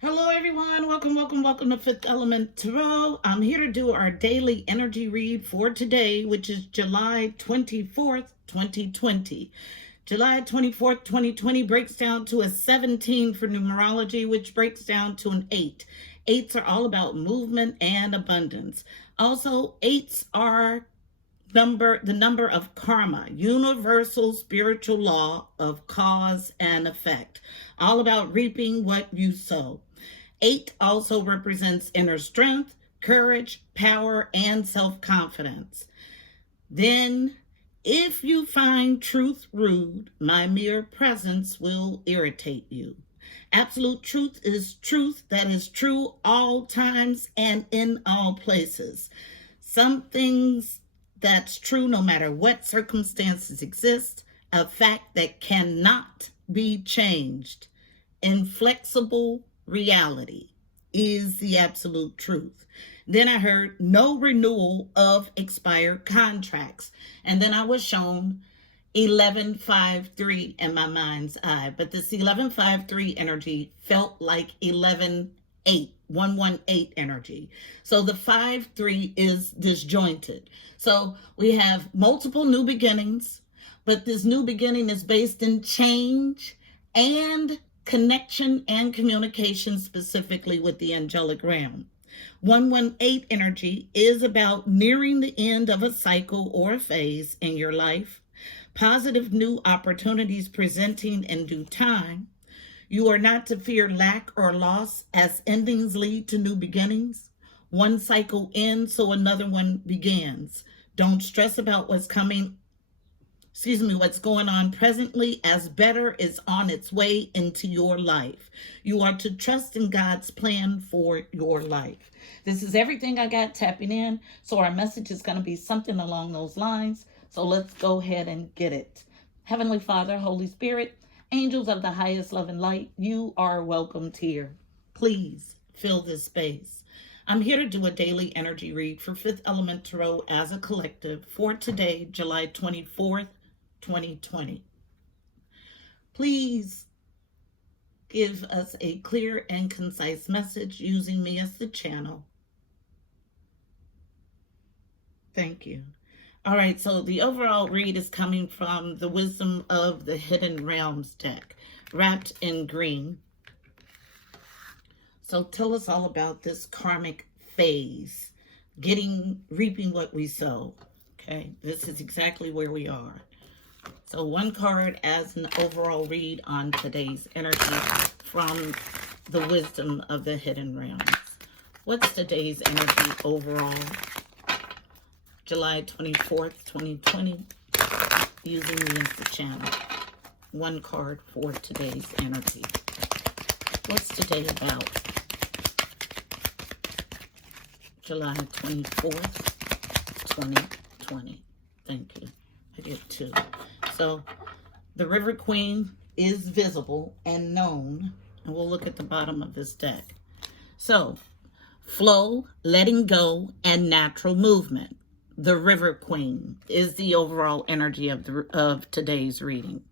Hello, everyone. Welcome to Fifth Element Tarot. I'm here to do our daily energy read for today, which is July 24th, 2020. July 24th, 2020 breaks down to a 17 for numerology, which breaks down to an 8. Eights are all about movement and abundance. Also, eights are the number of karma, universal spiritual law of cause and effect, all about reaping what you sow. 8 also represents inner strength, courage, power, and self-confidence. Then, if you find truth rude, my mere presence will irritate you. Absolute truth is truth that is true all times and in all places. Some things that's true no matter what circumstances exist, a fact that cannot be changed. Inflexible reality is the absolute truth. Then I heard no renewal of expired contracts. And then I was shown 1153 in my mind's eye. But this 1153 energy felt like 118 energy. So the 5-3 is disjointed. So we have multiple new beginnings, but this new beginning is based in change and connection and communication, specifically with the angelic realm. 118 energy is about nearing the end of a cycle or a phase in your life, positive new opportunities presenting in due time. You are not to fear lack or loss, as endings lead to new beginnings. One cycle ends, so another one begins. Don't stress about what's going on presently, as better is on its way into your life. You are to trust in God's plan for your life. This is everything I got tapping in, so our message is going to be something along those lines. So let's go ahead and get it. Heavenly Father, Holy Spirit, angels of the highest love and light, you are welcomed here. Please fill this space. I'm here to do a daily energy read for Fifth Element Tarot as a collective for today, July 24th, 2020. Please give us a clear and concise message using me as the channel. Thank you. All right, so the overall read is coming from the Wisdom of the Hidden Realms deck, wrapped in green. So tell us all about this karmic phase, reaping what we sow. Okay, this is exactly where we are. So one card as an overall read on today's energy from the Wisdom of the Hidden Realms. What's today's energy overall? July 24th, 2020, using me as the channel. One card for today's energy. What's today about? July 24th, 2020. Thank you. I get 2. So the River Queen is visible and known, and we'll look at the bottom of this deck. So flow, letting go, and natural movement. The River Queen is the overall energy of today's reading.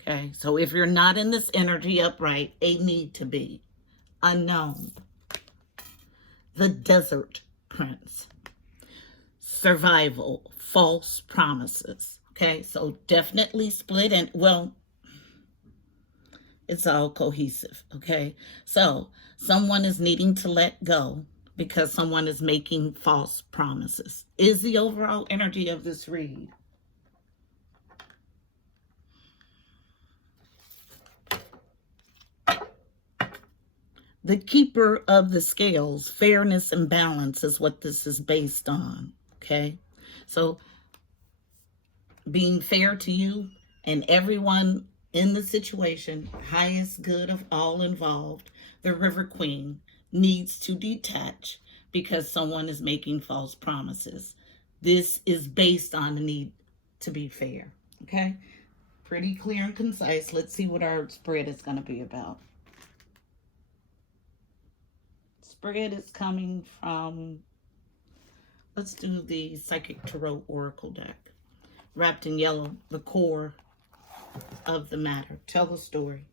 Okay, so if you're not in this energy upright, a need to be. Unknown. The Desert Prince. Survival. False promises. Okay, so definitely split, and well, it's all cohesive. Okay, so someone is needing to let go because someone is making false promises, is the overall energy of this read. The Keeper of the Scales, fairness and balance is what this is based on, okay? So being fair to you and everyone in the situation, highest good of all involved, the River Queen needs to detach because someone is making false promises. This is based on the need to be fair, okay? Pretty clear and concise. Let's see what our spread is going to be about. Spread is coming from, let's do the Psychic Tarot Oracle deck. Wrapped in yellow, the core of the matter. Tell the story.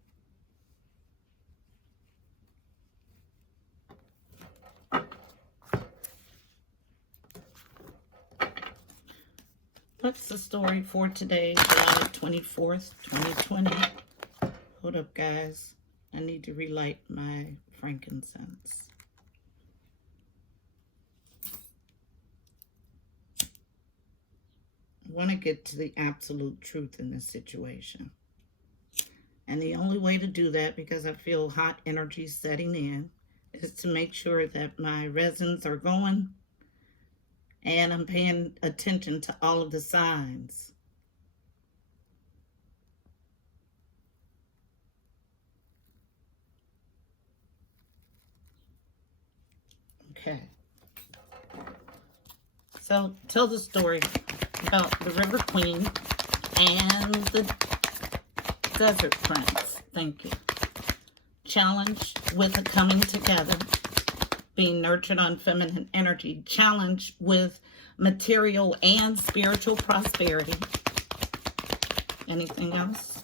What's the story for today, July 24th, 2020? Hold up, guys. I need to relight my frankincense. I want to get to the absolute truth in this situation. And the only way to do that, because I feel hot energy setting in, is to make sure that my resins are going and I'm paying attention to all of the signs. Okay. So tell the story about the River Queen and the Desert Prince. Thank you. Challenge with a coming together, being nurtured on feminine energy. Challenge with material and spiritual prosperity. Anything else?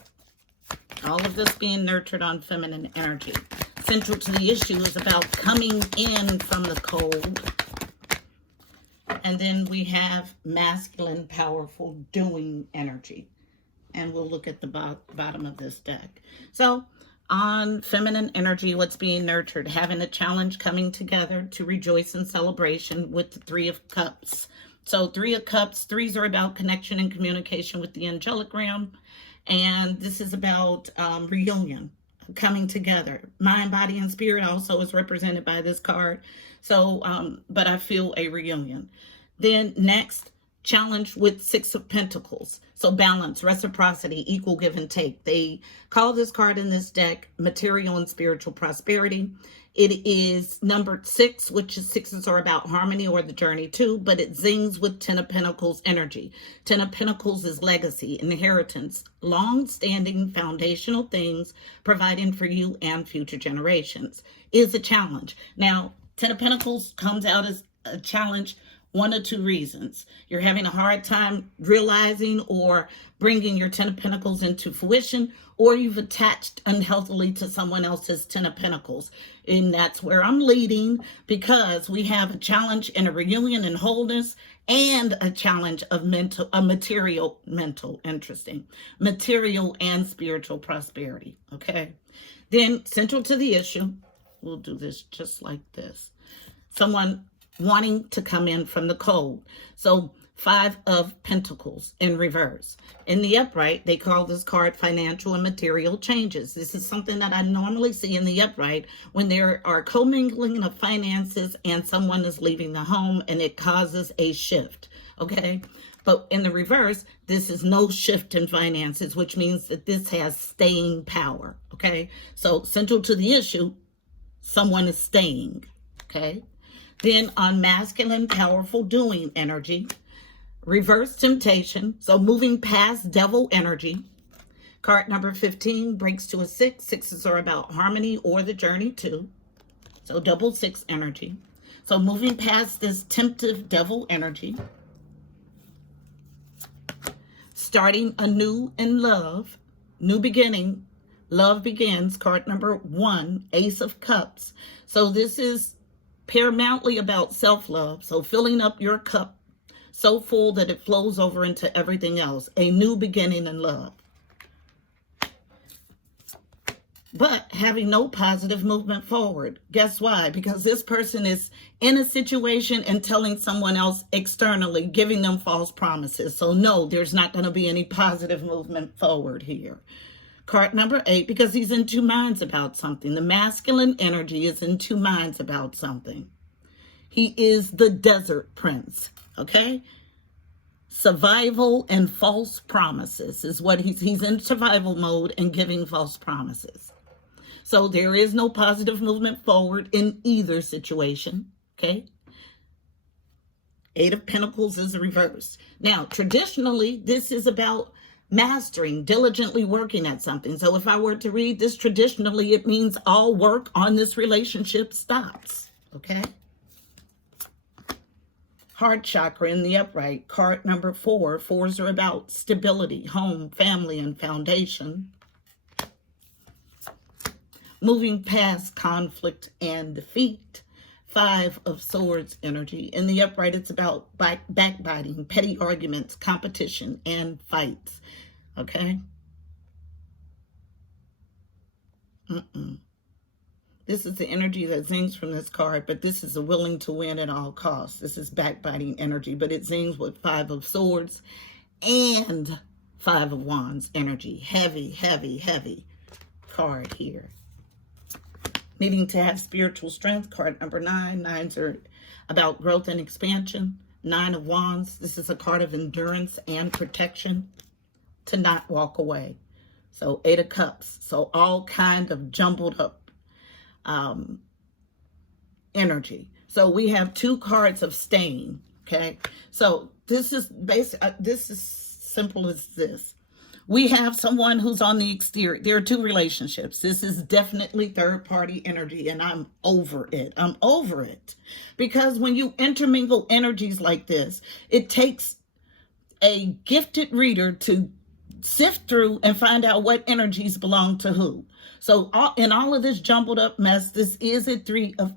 All of this being nurtured on feminine energy. Central to the issue is about coming in from the cold. And then we have masculine, powerful, doing energy. And we'll look at the bottom of this deck. So, on feminine energy, what's being nurtured? Having a challenge, coming together to rejoice in celebration with the Three of Cups. So, Three of Cups, threes are about connection and communication with the angelic realm. And this is about reunion, coming together. Mind, body, and spirit also is represented by this card. So, but I feel a reunion. Then next, challenge with Six of Pentacles. So balance, reciprocity, equal give and take. They call this card in this deck material and spiritual prosperity. It is numbered 6, which is sixes are about harmony or the journey too, but it zings with 10 of Pentacles energy. 10 of Pentacles is legacy, inheritance, long-standing foundational things providing for you and future generations. Is a challenge. Now, 10 of Pentacles comes out as a challenge. One or two reasons. You're having a hard time realizing or bringing your 10 of Pentacles into fruition, or you've attached unhealthily to someone else's 10 of Pentacles. And that's where I'm leading, because we have a challenge in a reunion and wholeness, and a challenge of material and spiritual prosperity. Okay. Then central to the issue, we'll do this just like this. Someone wanting to come in from the cold. So 5 of Pentacles in reverse. In the upright, they call this card financial and material changes. This is something that I normally see in the upright when there are commingling of finances and someone is leaving the home and it causes a shift. Okay. But in the reverse, this is no shift in finances, which means that this has staying power. Okay. So central to the issue, someone is staying. Okay. Then on masculine, powerful, doing energy, reverse temptation. So moving past devil energy. Card number 15 breaks to a 6. Sixes are about harmony or the journey too. So double 6 energy. So moving past this temptive devil energy. Starting anew in love. New beginning. Love begins. Card number 1, Ace of Cups. So this is paramountly about self-love. So filling up your cup so full that it flows over into everything else. A new beginning in love. But having no positive movement forward. Guess why? Because this person is in a situation and telling someone else externally, giving them false promises. So no, there's not going to be any positive movement forward here. Card number 8, because he's in two minds about something. The masculine energy is in two minds about something. He is the Desert Prince, okay? Survival and false promises is what he's in survival mode and giving false promises. So there is no positive movement forward in either situation, okay? 8 of Pentacles is a reverse. Now, traditionally, this is about mastering, diligently working at something. So if I were to read this traditionally, it means all work on this relationship stops, okay? Heart chakra in the upright, card number 4. 4s are about stability, home, family, and foundation. Moving past conflict and defeat. Five of Swords energy. In the upright, it's about backbiting, petty arguments, competition, and fights. Okay? This is the energy that zings from this card, but this is a willing to win at all costs. This is backbiting energy, but it zings with Five of Swords and Five of Wands energy. Heavy, heavy, heavy card here. Needing to have spiritual strength, card number 9. Nines are about growth and expansion. 9 of Wands, this is a card of endurance and protection, to not walk away. So 8 of Cups, so all kind of jumbled up energy. So we have 2 cards of staying, okay? So this is this is simple as this. We have someone who's on the exterior. There are 2 relationships. This is definitely third-party energy, and I'm over it. I'm over it. Because when you intermingle energies like this, it takes a gifted reader to sift through and find out what energies belong to who. So in all of this jumbled up mess, this is a 3 of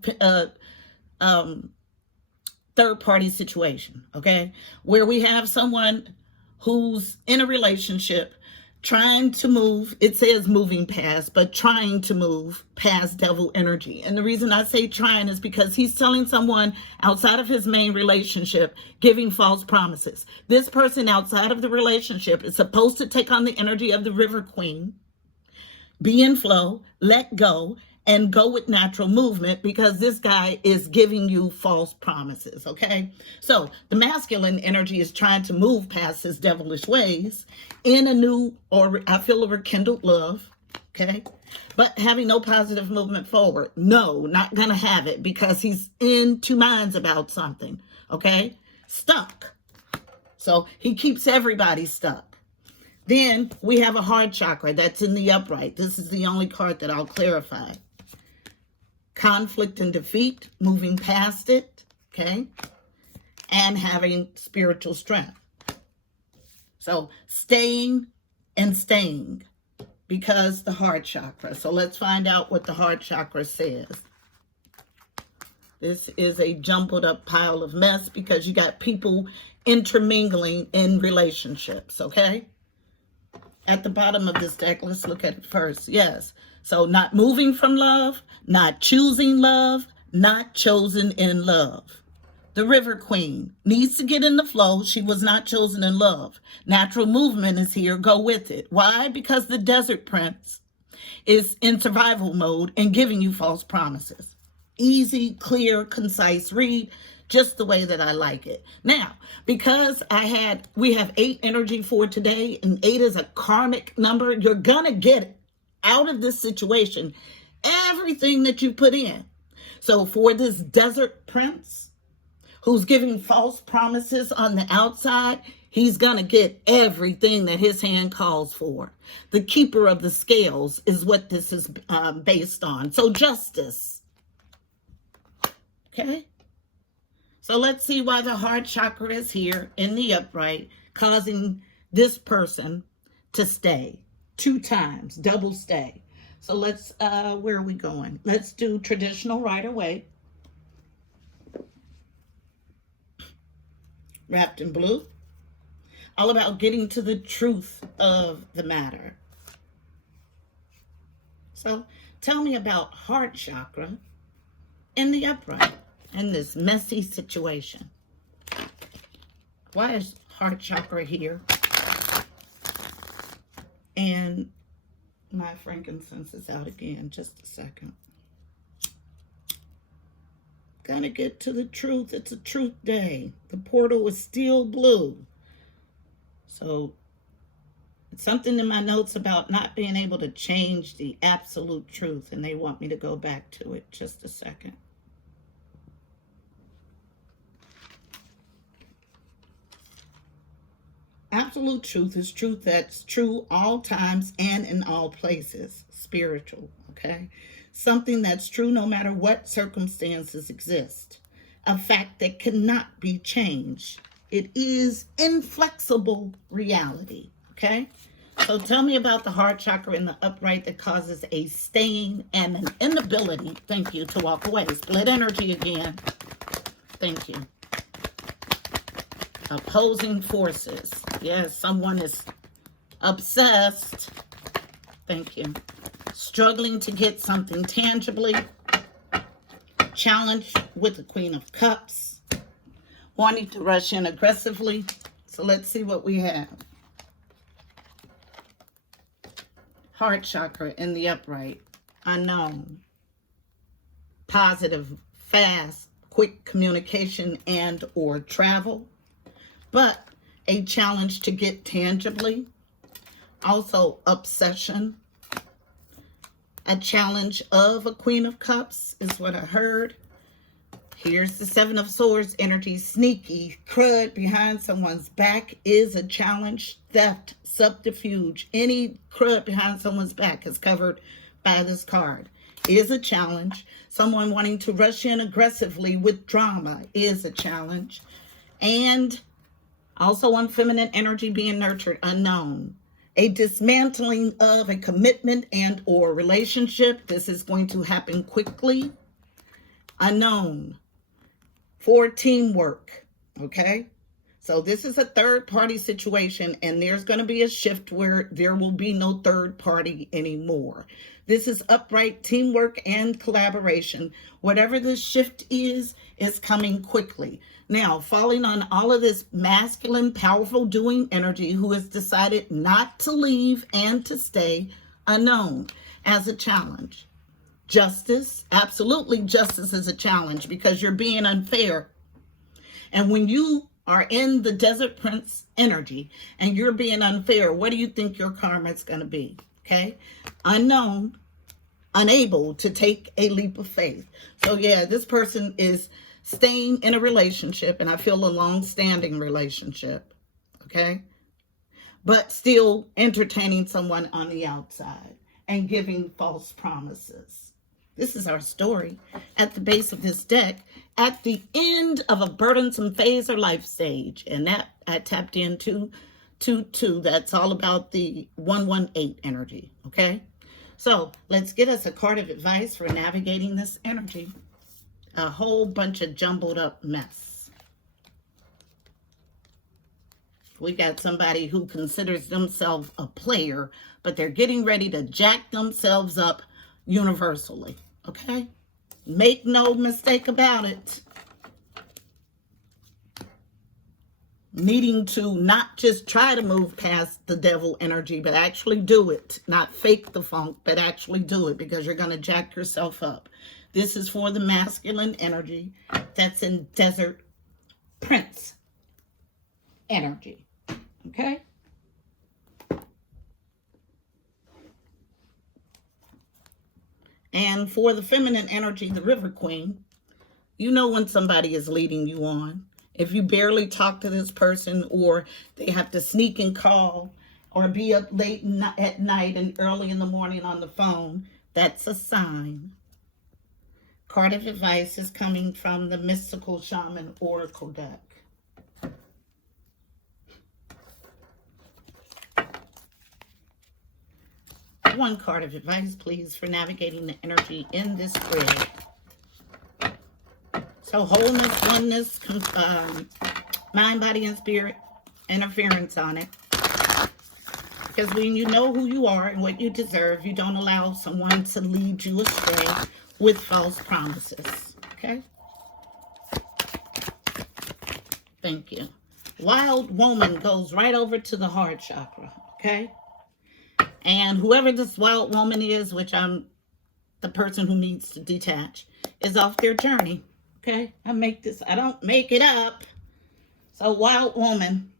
third-party situation, okay? Where we have someone who's in a relationship trying to move, it says moving past, but trying to move past devil energy. And the reason I say trying is because he's telling someone outside of his main relationship, giving false promises. This person outside of the relationship is supposed to take on the energy of the River Queen, be in flow, let go, and go with natural movement, because this guy is giving you false promises, okay? So the masculine energy is trying to move past his devilish ways in a new, or I feel, a rekindled love, okay? But having no positive movement forward. No, not gonna have it, because he's in 2 minds about something, okay? Stuck. So he keeps everybody stuck. Then we have a heart chakra that's in the upright. This is the only card that I'll clarify. Conflict and defeat, moving past it, okay? And having spiritual strength. So staying and staying, because the heart chakra. So let's find out what the heart chakra says. This is a jumbled up pile of mess, because you got people intermingling in relationships, okay? At the bottom of this deck, let's look at it first. Yes. So not moving from love, not choosing love, not chosen in love. The River Queen needs to get in the flow. She was not chosen in love. Natural movement is here. Go with it. Why? Because the Desert Prince is in survival mode and giving you false promises. Easy, clear, concise read, just the way that I like it. Now, because we have 8 energy for today, and 8 is a karmic number, you're gonna get out of this situation everything that you put in. So for this Desert Prince who's giving false promises on the outside, he's gonna get everything that his hand calls for. The Keeper of the Scales is what this is based on. So justice. Okay? So let's see why the heart chakra is here in the upright, causing this person to stay 2 times, double stay. So let's, where are we going? Let's do traditional right away. Wrapped in blue. All about getting to the truth of the matter. So tell me about heart chakra in the upright in this messy situation. Why is heart chakra here? And my frankincense is out again. Just a second. Gotta get to the truth. It's a truth day. The portal is still blue. So it's something in my notes about not being able to change the absolute truth, and they want me to go back to it. Just a second. Absolute truth is truth that's true all times and in all places. Spiritual, okay? Something that's true no matter what circumstances exist. A fact that cannot be changed. It is inflexible reality, okay? So tell me about the heart chakra in the upright that causes a stain and an inability, thank you, to walk away. Split energy again. Thank you. Opposing forces. Yes, someone is obsessed. Thank you. Struggling to get something tangibly. Challenged with the Queen of Cups. Wanting to rush in aggressively. So let's see what we have. Heart chakra in the upright. Unknown. Positive, fast, quick communication and or travel. But a challenge to get tangibly. Also obsession. A challenge of a Queen of Cups is what I heard. Here's the Seven of Swords energy. Sneaky, crud behind someone's back is a challenge. Theft, subterfuge, any crud behind someone's back is covered by this card. Is a challenge. Someone wanting to rush in aggressively with drama is a challenge. And also on feminine energy being nurtured, unknown. A dismantling of a commitment and or relationship. This is going to happen quickly. Unknown. For teamwork, okay? So this is a third party situation, and there's going to be a shift where there will be no third party anymore. This is upright teamwork and collaboration. Whatever this shift is coming quickly. Now, falling on all of this masculine, powerful doing energy who has decided not to leave and to stay, unknown, as a challenge. Justice, absolutely justice is a challenge because you're being unfair. And when you are in the Desert Prince energy and you're being unfair, what do you think your karma is going to be? Okay? Unknown, unable to take a leap of faith. So yeah, this person is staying in a relationship, and I feel a long-standing relationship, okay? But still entertaining someone on the outside and giving false promises. This is our story at the base of this deck, at the end of a burdensome phase or life stage. And that I tapped into 2-2. That's all about the 118 energy, okay? So let's get us a card of advice for navigating this energy. A whole bunch of jumbled up mess. We got somebody who considers themselves a player, but they're getting ready to jack themselves up universally, okay? Make no mistake about it. Needing to not just try to move past the devil energy, but actually do it. Not fake the funk, but actually do it, because you're going to jack yourself up. This is for the masculine energy that's in Desert Prince energy, okay? And for the feminine energy, the River Queen, you know when somebody is leading you on. If you barely talk to this person, or they have to sneak and call, or be up late at night and early in the morning on the phone, that's a sign. Card of advice is coming from the Mystical Shaman Oracle deck. One card of advice, please, for navigating the energy in this grid. So wholeness, oneness, mind, body, and spirit, interference on it. Because when you know who you are and what you deserve, you don't allow someone to lead you astray with false promises, okay? Thank you. Wild woman goes right over to the heart chakra, okay? And whoever this wild woman is, which I'm the person who needs to detach, is off their journey, okay? I don't make it up. So wild woman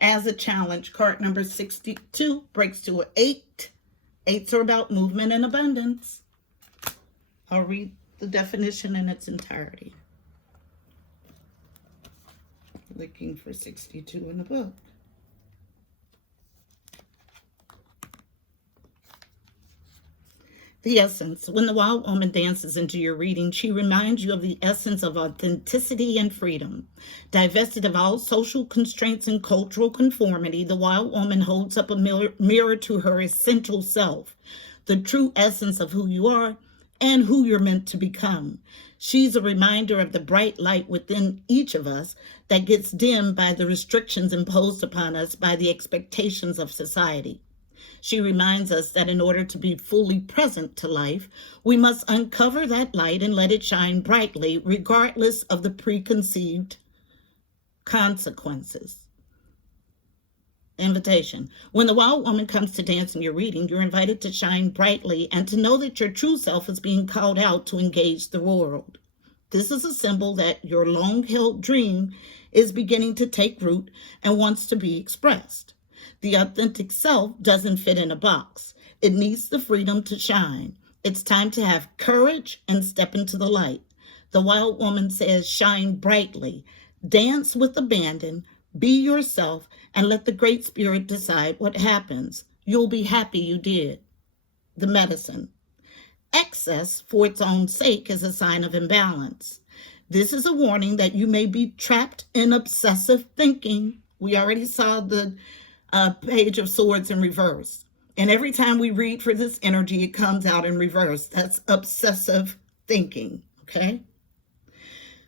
as a challenge, card number 62 breaks to an 8. 8s are about movement and abundance. I'll read the definition in its entirety. Looking for 62 in the book. The essence. When the wild woman dances into your reading, she reminds you of the essence of authenticity and freedom. Divested of all social constraints and cultural conformity, the wild woman holds up a mirror to her essential self, the true essence of who you are and who you're meant to become. She's a reminder of the bright light within each of us that gets dimmed by the restrictions imposed upon us by the expectations of society. She reminds us that in order to be fully present to life, we must uncover that light and let it shine brightly, regardless of the preconceived consequences. Invitation. When the wild woman comes to dance in your reading, you're invited to shine brightly and to know that your true self is being called out to engage the world. This is a symbol that your long-held dream is beginning to take root and wants to be expressed. The authentic self doesn't fit in a box. It needs the freedom to shine. It's time to have courage and step into the light. The wild woman says, shine brightly, dance with abandon, be yourself, and let the Great Spirit decide what happens. You'll be happy you did. The medicine. Excess for its own sake is a sign of imbalance. This is a warning that you may be trapped in obsessive thinking. We already saw the Page of Swords in reverse. And every time we read for this energy, it comes out in reverse. That's obsessive thinking, okay?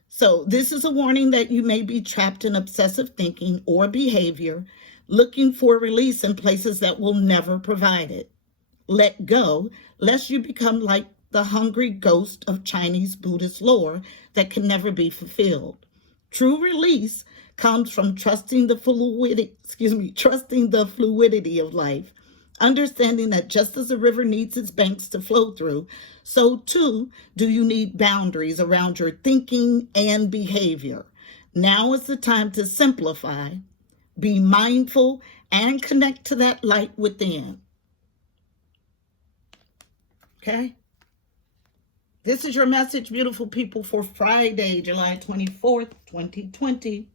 So this is a warning that you may be trapped in obsessive thinking or behavior, looking for release in places that will never provide it. Let go, lest you become like the hungry ghost of Chinese Buddhist lore that can never be fulfilled. True release comes from trusting the fluidity of life, understanding that just as a river needs its banks to flow through, so too do you need boundaries around your thinking and behavior. Now is the time to simplify, be mindful, and connect to that light within. Okay? This is your message, beautiful people, for Friday, July 24th, 2020.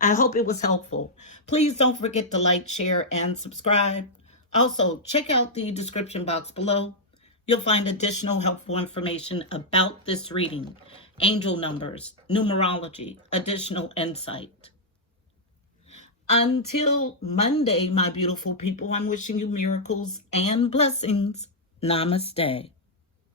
I hope it was helpful. Please don't forget to like, share, and subscribe. Also, check out the description box below. You'll find additional helpful information about this reading, angel numbers, numerology, additional insight. Until Monday, my beautiful people, I'm wishing you miracles and blessings. Namaste.